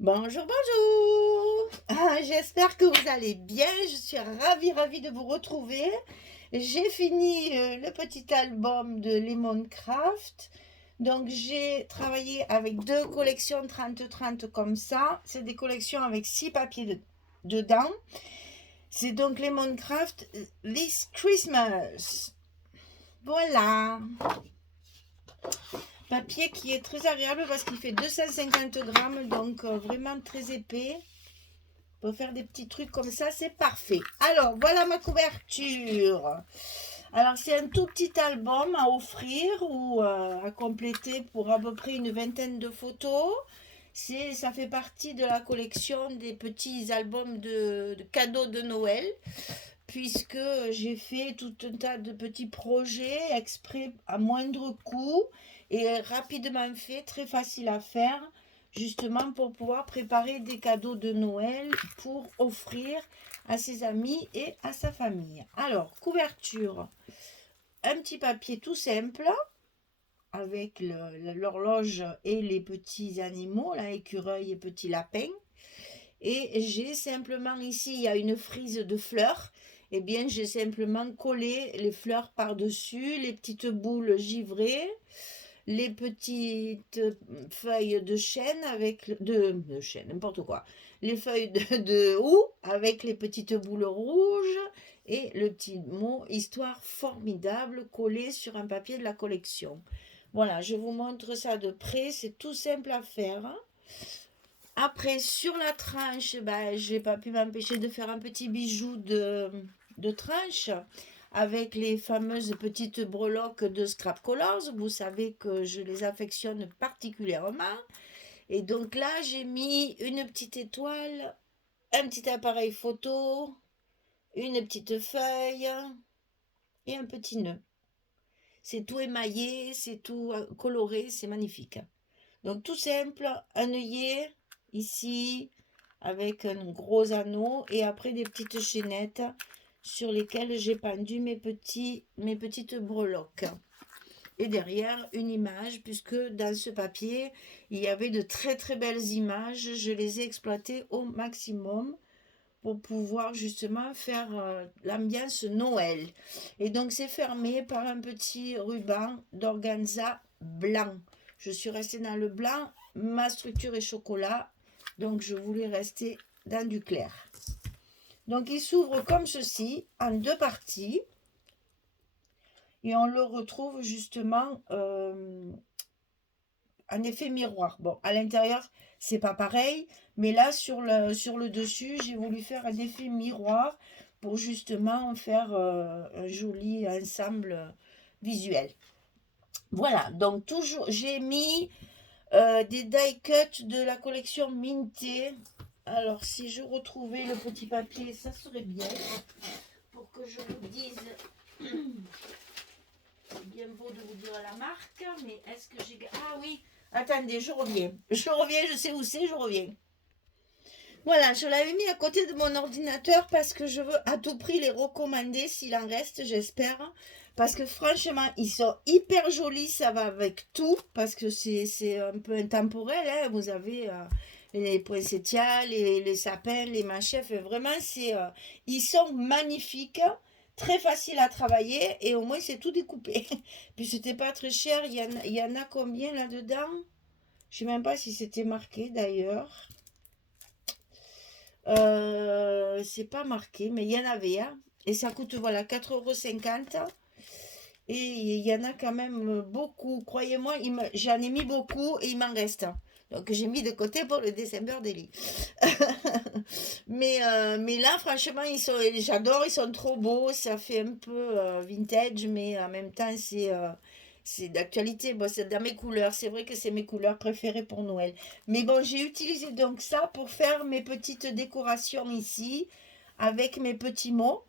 Bonjour, bonjour. J'espère que vous allez bien. Je suis ravie de vous retrouver. J'ai fini le petit album de Lemoncraft. Donc, j'ai travaillé avec deux collections 30-30 comme ça. C'est des collections avec six papiers dedans. C'est donc Lemoncraft This Christmas. Voilà. Papier qui est très agréable parce qu'il fait 250 grammes, donc vraiment très épais. Pour faire des petits trucs comme ça, c'est parfait. Alors, voilà ma couverture. Alors, c'est un tout petit album à offrir ou à compléter pour à peu près une vingtaine de photos. Ça fait partie de la collection des petits albums de cadeaux de Noël, puisque j'ai fait tout un tas de petits projets exprès à moindre coût et rapidement fait, très facile à faire, justement pour pouvoir préparer des cadeaux de Noël pour offrir à ses amis et à sa famille. Alors, couverture, un petit papier tout simple avec l'horloge et les petits animaux, là, écureuil et petits lapins. Et j'ai simplement ici, il y a une frise de fleurs. Eh bien, j'ai simplement collé les fleurs par-dessus, les petites boules givrées, les petites feuilles de chêne de chêne, n'importe quoi. Les feuilles de houx avec les petites boules rouges et le petit mot histoire formidable collé sur un papier de la collection. Voilà, je vous montre ça de près, c'est tout simple à faire, hein. Après, sur la tranche, ben, j'ai pas pu m'empêcher de faire un petit bijou de tranche avec les fameuses petites breloques de Scrap Colors. Vous savez que je les affectionne particulièrement. Et donc là, j'ai mis une petite étoile, un petit appareil photo, une petite feuille et un petit nœud. C'est tout émaillé, c'est tout coloré, c'est magnifique. Donc tout simple, un œillet ici avec un gros anneau et après des petites chaînettes sur lesquelles j'ai pendu mes petites breloques. Et derrière une image, puisque dans ce papier il y avait de très très belles images, je les ai exploitées au maximum pour pouvoir justement faire l'ambiance Noël. Et donc c'est fermé par un petit ruban d'organza blanc. Je suis restée dans le blanc, ma structure est chocolat, donc je voulais rester dans du clair. Donc il s'ouvre comme ceci, en deux parties, et on le retrouve justement en effet miroir. Bon, à l'intérieur, c'est pas pareil, mais là, sur le dessus, j'ai voulu faire un effet miroir pour justement faire un joli ensemble visuel. Voilà, donc toujours, j'ai mis des die cut de la collection Minté. Alors, si je retrouvais le petit papier, ça serait bien pour que je vous dise. C'est bien beau de vous dire la marque, mais est-ce que j'ai. Ah oui, attendez, je reviens. Je sais où c'est, je reviens. Voilà, je l'avais mis à côté de mon ordinateur parce que je veux à tout prix les recommander s'il en reste, j'espère. Parce que franchement, ils sont hyper jolis, ça va avec tout. Parce que c'est un peu intemporel, hein. Vous avez les poinsettias, les sapins, les machins. Vraiment, ils sont magnifiques, très faciles à travailler et au moins c'est tout découpé. Puis c'était pas très cher, il y en a combien là-dedans? Je sais même pas si c'était marqué d'ailleurs. C'est pas marqué, mais il y en avait, hein. Et ça coûte, voilà, 4,50 €. Et il y en a quand même beaucoup. Croyez-moi, j'en ai mis beaucoup et il m'en reste. Donc j'ai mis de côté pour le December Daily. mais là, franchement, j'adore, ils sont trop beaux. Ça fait un peu vintage, mais en même temps, c'est d'actualité. Bon, c'est dans mes couleurs. C'est vrai que c'est mes couleurs préférées pour Noël. Mais bon, j'ai utilisé donc ça pour faire mes petites décorations ici avec mes petits mots.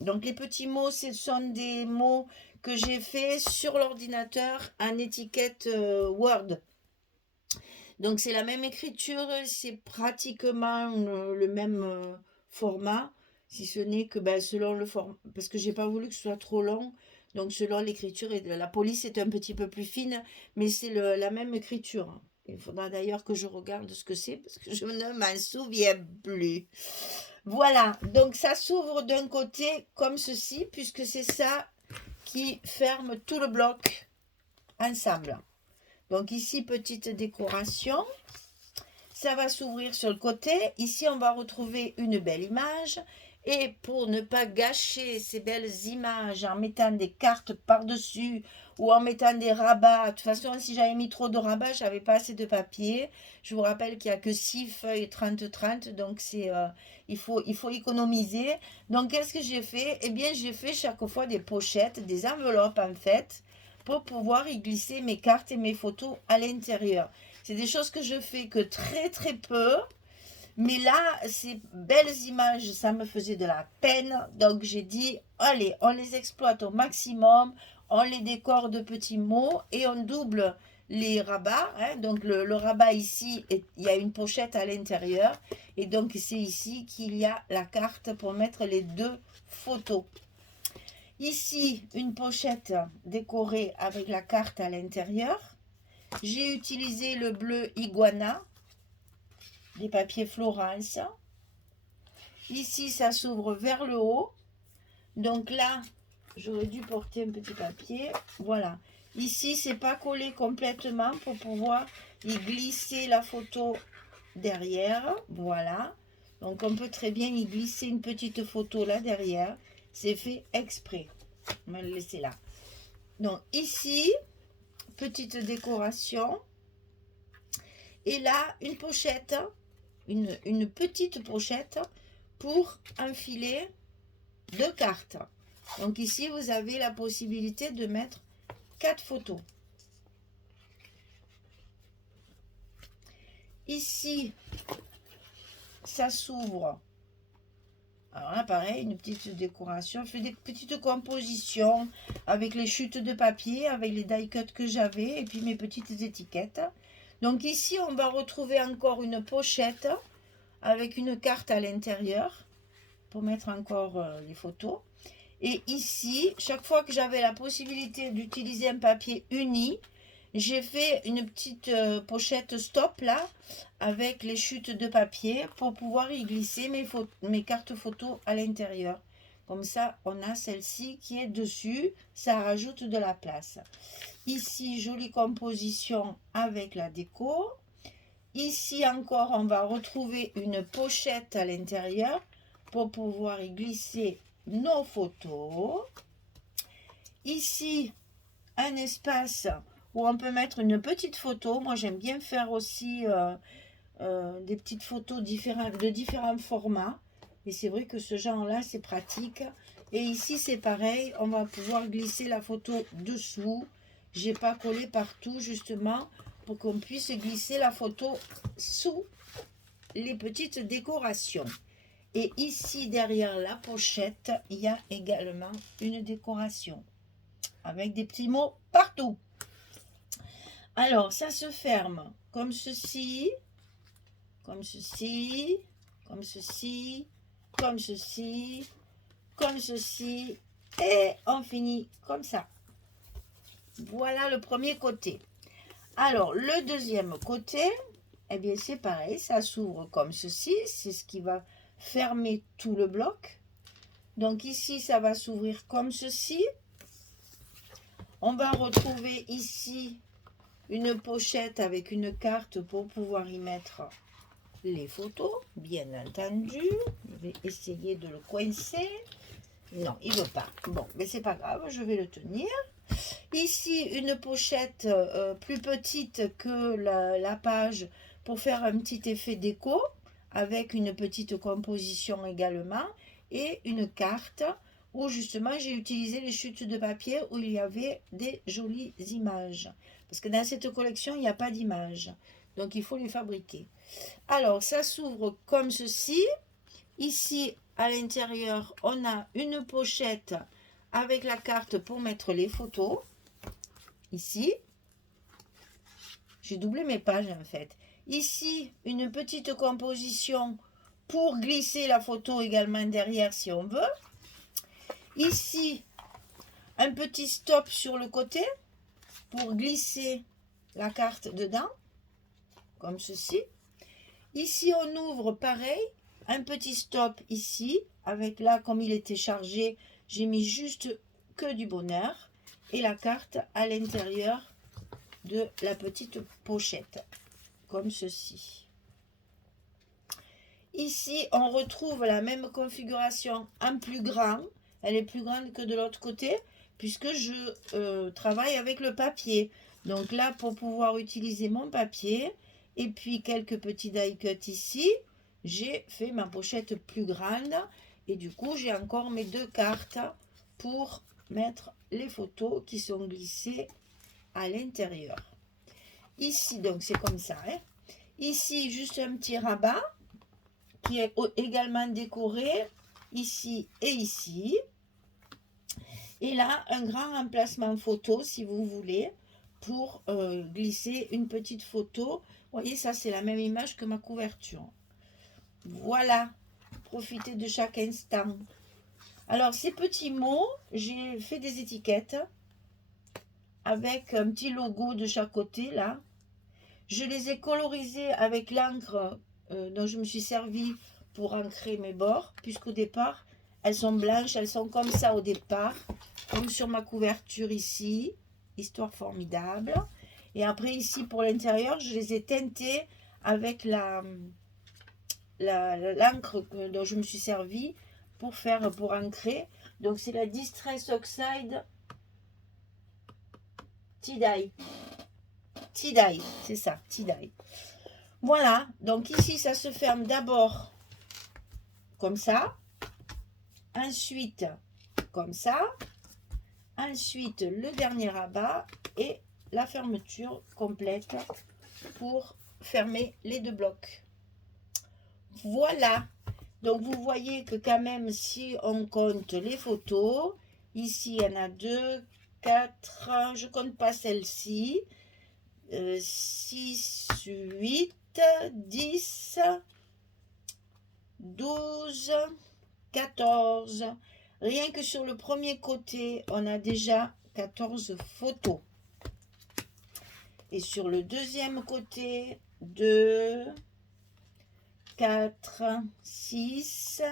Donc les petits mots, ce sont des mots que j'ai fait sur l'ordinateur en étiquette Word. Donc c'est la même écriture, c'est pratiquement le même format, si ce n'est que ben, selon le format, parce que j'ai pas voulu que ce soit trop long, donc selon l'écriture, et la police est un petit peu plus fine, mais c'est la même écriture. Il faudra d'ailleurs que je regarde ce que c'est parce que je ne m'en souviens plus. Voilà, donc ça s'ouvre d'un côté comme ceci, puisque c'est ça qui ferme tout le bloc ensemble. Donc ici, petite décoration. Ça va s'ouvrir sur le côté. Ici, on va retrouver une belle image. Et pour ne pas gâcher ces belles images en mettant des cartes par-dessus ou en mettant des rabats. De toute façon, si j'avais mis trop de rabats, je n'avais pas assez de papier. Je vous rappelle qu'il n'y a que 6 feuilles 30-30, donc il faut économiser. Donc, qu'est-ce que j'ai fait? Eh bien, j'ai fait chaque fois des pochettes, des enveloppes en fait, pour pouvoir y glisser mes cartes et mes photos à l'intérieur. C'est des choses que je fais que très très peu. Mais là, ces belles images, ça me faisait de la peine. Donc j'ai dit, allez, on les exploite au maximum. On les décore de petits mots et on double les rabats. Hein. Donc le rabat ici, il y a une pochette à l'intérieur. Et donc c'est ici qu'il y a la carte pour mettre les 2 photos. Ici, une pochette décorée avec la carte à l'intérieur. J'ai utilisé le bleu iguana, des papiers Florence. Ici, ça s'ouvre vers le haut. Donc là, j'aurais dû porter un petit papier. Voilà. Ici, c'est pas collé complètement pour pouvoir y glisser la photo derrière. Voilà. Donc, on peut très bien y glisser une petite photo là derrière. C'est fait exprès. On va le laisser là. Donc, ici, petite décoration. Et là, une pochette. Une petite pochette pour enfiler 2 cartes. Donc ici, vous avez la possibilité de mettre 4 photos. Ici, ça s'ouvre. Alors là, pareil, une petite décoration. Je fais des petites compositions avec les chutes de papier, avec les die cuts que j'avais et puis mes petites étiquettes. Donc ici, on va retrouver encore une pochette avec une carte à l'intérieur pour mettre encore les photos. Et ici, chaque fois que j'avais la possibilité d'utiliser un papier uni, j'ai fait une petite pochette stop là, avec les chutes de papier pour pouvoir y glisser mes cartes photos à l'intérieur. Comme ça, on a celle-ci qui est dessus, ça rajoute de la place. Ici, jolie composition avec la déco. Ici encore, on va retrouver une pochette à l'intérieur pour pouvoir y glisser nos photos. Ici, un espace où on peut mettre une petite photo. Moi, j'aime bien faire aussi des petites photos de différents formats. Et c'est vrai que ce genre-là, c'est pratique. Et ici, c'est pareil. On va pouvoir glisser la photo dessous. J'ai pas collé partout, justement, pour qu'on puisse glisser la photo sous les petites décorations. Et ici, derrière la pochette, il y a également une décoration avec des petits mots partout. Alors, ça se ferme comme ceci, comme ceci, comme ceci, comme ceci, comme ceci, et on finit comme ça. Voilà le premier côté. Alors, le deuxième côté, eh bien, c'est pareil, ça s'ouvre comme ceci, c'est ce qui va fermer tout le bloc. Donc ici, ça va s'ouvrir comme ceci. On va retrouver ici une pochette avec une carte pour pouvoir y mettre les photos, bien entendu. Je vais essayer de le coincer. Non, il ne veut pas. Bon, mais c'est pas grave, je vais le tenir. Ici, une pochette plus petite que la page pour faire un petit effet déco avec une petite composition également et une carte où justement j'ai utilisé les chutes de papier où il y avait des jolies images. Parce que dans cette collection, il n'y a pas d'images. Donc, il faut les fabriquer. Alors, ça s'ouvre comme ceci. Ici, à l'intérieur, on a une pochette avec la carte pour mettre les photos. Ici, j'ai doublé mes pages en fait. Ici, une petite composition pour glisser la photo également derrière si on veut. Ici, un petit stop sur le côté pour glisser la carte dedans. comme ceci. Ici, on ouvre pareil, un petit stop ici, avec là, comme il était chargé, j'ai mis juste que du bonheur, et la carte à l'intérieur de la petite pochette, comme ceci. Ici, on retrouve la même configuration en plus grand. Elle est plus grande que de l'autre côté, puisque je travaille avec le papier. Donc là, pour pouvoir utiliser mon papier, et puis quelques petits die cuts ici, j'ai fait ma pochette plus grande. Et du coup, j'ai encore mes 2 cartes pour mettre les photos qui sont glissées à l'intérieur. Ici, donc c'est comme ça. Hein. Ici, juste un petit rabat qui est également décoré ici et ici. Et là, un grand emplacement photo, si vous voulez, pour glisser une petite photo. Vous voyez, ça, c'est la même image que ma couverture. Voilà, profitez de chaque instant. Alors, ces petits mots, j'ai fait des étiquettes avec un petit logo de chaque côté, là. Je les ai colorisés avec l'encre dont je me suis servi pour ancrer mes bords, puisqu'au départ, elles sont blanches, elles sont comme ça au départ, comme sur ma couverture ici, histoire formidable. Et après ici, pour l'intérieur, je les ai teintées avec l'encre dont je me suis servi pour ancrer. Donc c'est la Distress Oxide Tie-Dye. Tie-Dye, c'est ça, Tie-Dye. Voilà, donc ici ça se ferme d'abord comme ça, ensuite comme ça, ensuite le dernier rabat et la fermeture complète pour fermer les 2 blocs. Voilà, donc vous voyez que quand même si on compte les photos, ici il y en a 2, 4, je compte pas celle-ci, 6, 8, 10, 12, 14. Rien que sur le premier côté, on a déjà 14 photos. Et sur le deuxième côté, 2, 4, 6,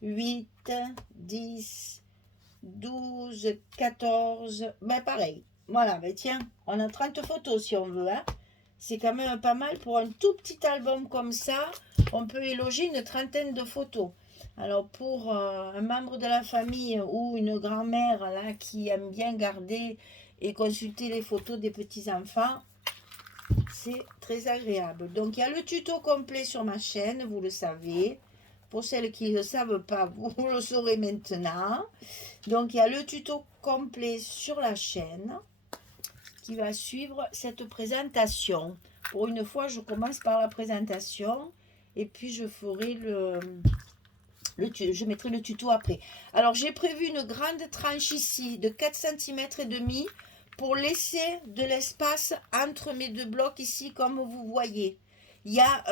8, 10, 12, 14. Ben pareil. Voilà, ben tiens, on a 30 photos si on veut. Hein. C'est quand même pas mal pour un tout petit album comme ça. On peut éloger une 30aine de photos. Alors pour un membre de la famille ou une grand-mère là qui aime bien garder et consulter les photos des petits-enfants, c'est très agréable. Donc il y a le tuto complet sur ma chaîne, vous le savez. Pour celles qui ne le savent pas, vous le saurez maintenant. Donc il y a le tuto complet sur la chaîne qui va suivre cette présentation. Pour une fois, je commence par la présentation et puis je ferai je mettrai le tuto après. Alors, j'ai prévu une grande tranche ici de 4 cm et demi pour laisser de l'espace entre mes 2 blocs ici, comme vous voyez. Il y a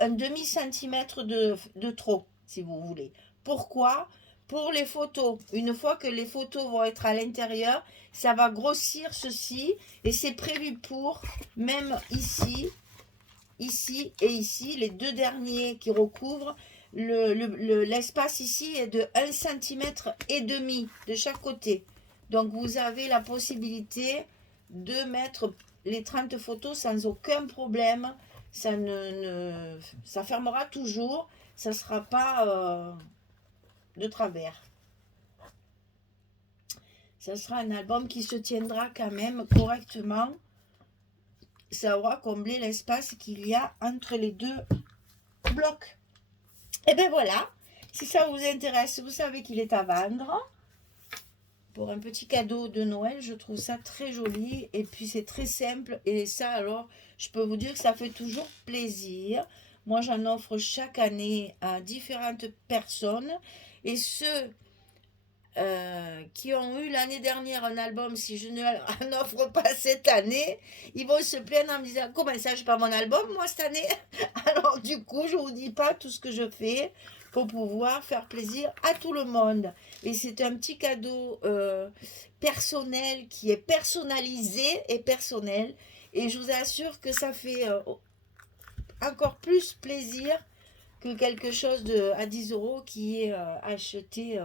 un demi-centimètre de trop, si vous voulez. Pourquoi ? Pour les photos. Une fois que les photos vont être à l'intérieur, ça va grossir ceci. Et c'est prévu pour, même ici, ici et ici, les 2 derniers qui recouvrent. L'espace ici est de 1 cm et demi de chaque côté. Donc vous avez la possibilité de mettre les 30 photos sans aucun problème. Ça ça fermera toujours. Ça ne sera pas de travers. Ça sera un album qui se tiendra quand même correctement. Ça aura comblé l'espace qu'il y a entre les 2 blocs. Et bien voilà, si ça vous intéresse, vous savez qu'il est à vendre. Pour un petit cadeau de Noël, je trouve ça très joli. Et puis c'est très simple. Et ça alors, je peux vous dire que ça fait toujours plaisir. Moi, j'en offre chaque année à différentes personnes. Et ceux qui ont eu l'année dernière un album, si je ne en offre pas cette année, ils vont se plaindre en me disant « Comment ça, je n'ai pas mon album, moi, cette année ?» Alors, du coup, je ne vous dis pas tout ce que je fais pour pouvoir faire plaisir à tout le monde. Et c'est un petit cadeau personnel qui est personnalisé et personnel. Et je vous assure que ça fait encore plus plaisir que quelque chose à 10 euros qui est acheté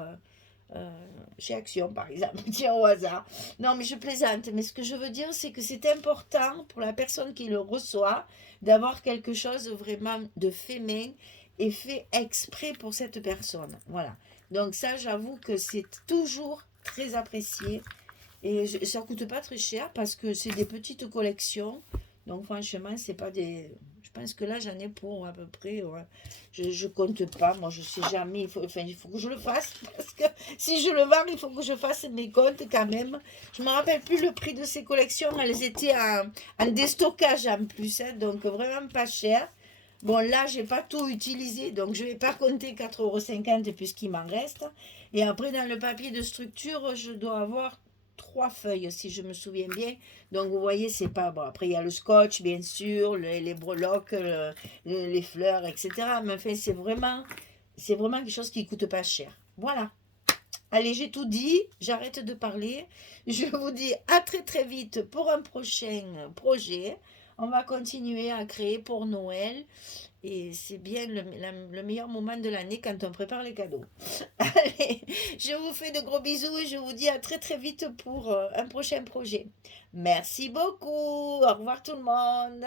chez Action, par exemple, tiens au hasard. Non, mais je plaisante. Mais ce que je veux dire, c'est que c'est important pour la personne qui le reçoit d'avoir quelque chose vraiment de fait main et fait exprès pour cette personne. Voilà. Donc ça, j'avoue que c'est toujours très apprécié. Et ça coûte pas très cher parce que c'est des petites collections. Donc franchement, c'est pas des... Je pense que là, j'en ai pour à peu près... Ouais. Je compte pas, moi je sais jamais. Il faut que je le fasse. Parce que si je le vends, il faut que je fasse mes comptes quand même. Je me rappelle plus le prix de ces collections. Elles étaient en déstockage en plus. Hein, donc vraiment pas cher. Bon, là, j'ai pas tout utilisé, donc je vais pas compter 4,50 € puisqu'il m'en reste. Et après, dans le papier de structure, je dois avoir 3 feuilles, si je me souviens bien. Donc, vous voyez, c'est pas bon. Après, il y a le scotch, bien sûr, les breloques, les fleurs, etc. Mais enfin, c'est vraiment quelque chose qui coûte pas cher. Voilà. Allez, j'ai tout dit, j'arrête de parler. Je vous dis à très très vite pour un prochain projet. On va continuer à créer pour Noël. Et c'est bien le meilleur moment de l'année quand on prépare les cadeaux. Allez, je vous fais de gros bisous et je vous dis à très très vite pour un prochain projet. Merci beaucoup. Au revoir tout le monde.